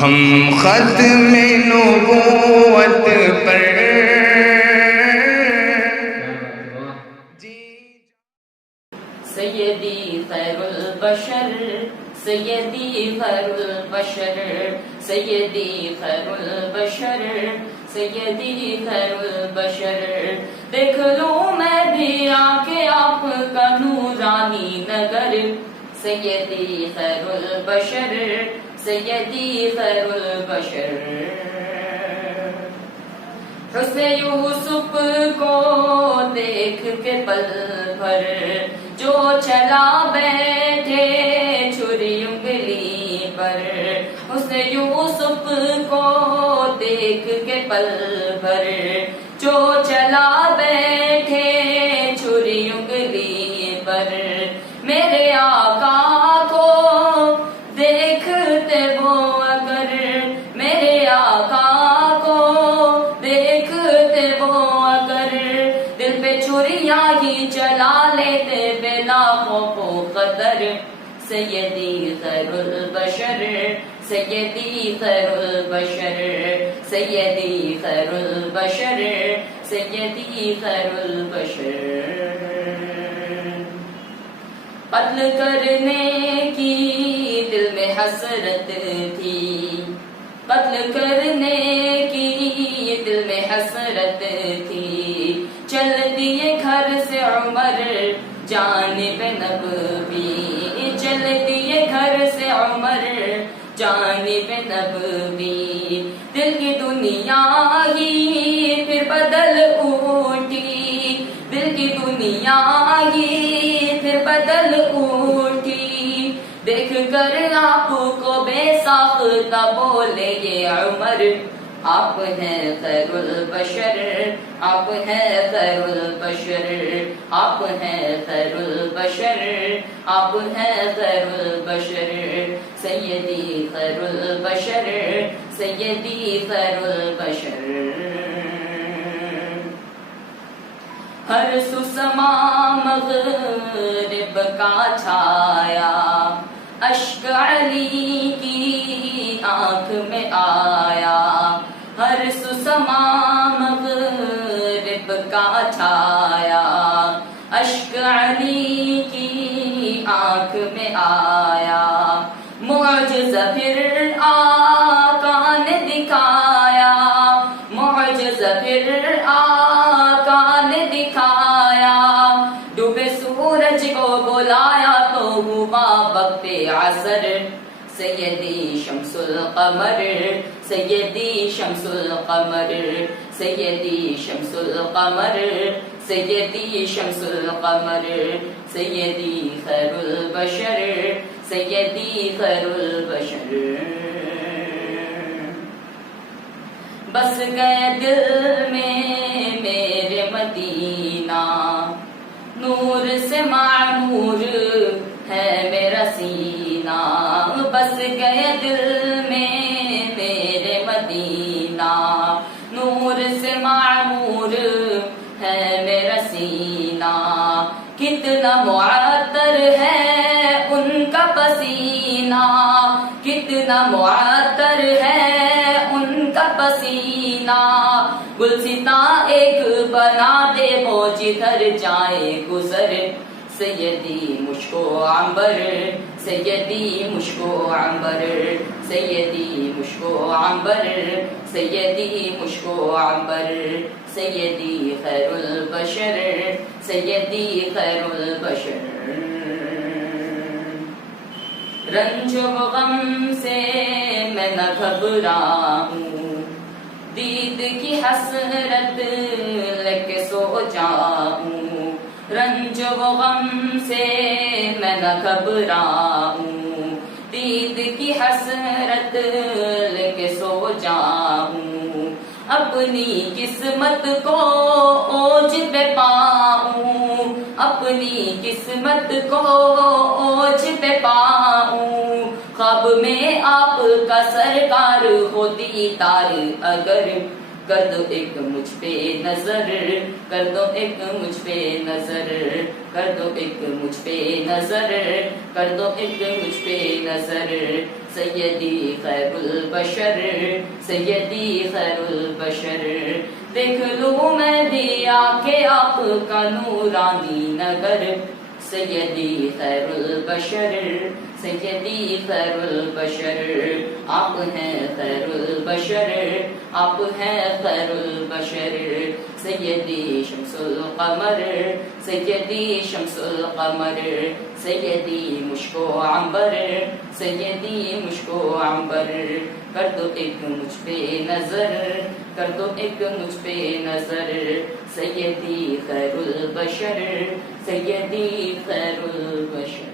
ہم ختم نبوت پر سیدی خیر البشر سیدی خیر البشر سیدی خیر البشر سیدی خیر البشر دیکھ لوں میں بھی آ کے آپ کا نورانی نگر سیدی خیر البشر سیدی خیر البشر حسن یوسف کو دیکھ کے پل بھر جو چلا بیٹھے چھری انگلی پر حسن یوسف کو دیکھ کے پل بھر جو چلا بیٹھے چھری انگلی پر میرے آقا کو دیکھتے وہ اگر میرے آقا کو دیکھتے وہ اگر دل پہ چھریاں ہی چلا لیتے بلا خوف و خطر سیدی خیر البشر سیدی خیر البشر سیدی خیر البشر سیدی خیر البشر قتل کرنے کی دل میں حسرت تھی قتل کرنے کی دل میں حسرت تھی چل دیے گھر سے عمر جانب نبوی چل دیے گھر سے عمر جانب نبوی دل کی دنیا ہی پھر بدل اٹھی دل کی دنیا ہی پھر بدل اٹھی دیکھ کر آپ کو بے ساختہ بولے یہ عمر آپ ہیں خیر البشر آپ ہیں خیر البشر آپ ہیں خیر البشر آپ ہیں خیر البشر سیدی خیر البشر سیدی خیر البشر ہر سسما مغرب کا چھایا اشک علی کی آنکھ میں آیا ہر سسما مغرب کا چھایا اشک علی کی آنکھ میں آیا معجزہ پھر آقا نے دکھایا معجزہ پھر آقا نے دکھایا ڈوبے سورج کو بلایا تو ہوا وقت عصر سیدی شمس القمر سیدی شمس القمر سیدی شمس القمر سیدی شمس القمر سیدی خیر البشر سیدی خیر البشر بس گئے دل میں میرے مدینہ نور سے معمور ہے میرا سینہ بس گئے دل میں میرے مدینہ نور سے معمور ہے میرا سینہ کتنا معطر ہے ان کا پسینہ کتنا معطر ہے ان کا پسینہ گلستاں ایک بنا دے وہ جدھر جائے گزر سیدی مشکو عنبر سیدی مشکو عنبر سیدی مشکو عنبر سیدی مشکو عنبر سیدی خیر البشر سیدی خیر البشر رنج و غم سے میں نہ گھبراؤں دید کی حسرت لے کے سو جاؤں رنج و غم سے میں نہ گھبراؤں دید کی حسرت لے کے سو جاؤں اپنی قسمت کو اوج پہ پاؤں اپنی قسمت کو اوج پہ پاؤں خواب میں آپ کا سرکار ہو دیدار اگر کر دو ایک مجھ پہ نظر کر دو ایک مجھ پہ نظر کر دو ایک مجھ پہ نظر کر دو ایک مجھ پہ نظر سیدی خیر البشر سیدی خیر البشر دیکھ لوں میں بھی آ کے آپ کا نورانی نگر سیدی خیر البشر سیدی خیر البشر آپ ہیں خیر البشر آپ ہیں خیر البشر سیدی شمس القمر سیدی شمس القمر سیدی مشک و عنبر سیدی مشک و عنبر کر دو ایک مجھ پہ نظر کر دو ایک مجھ پہ نظر سیدی خیر البشر سیدی خیر البشر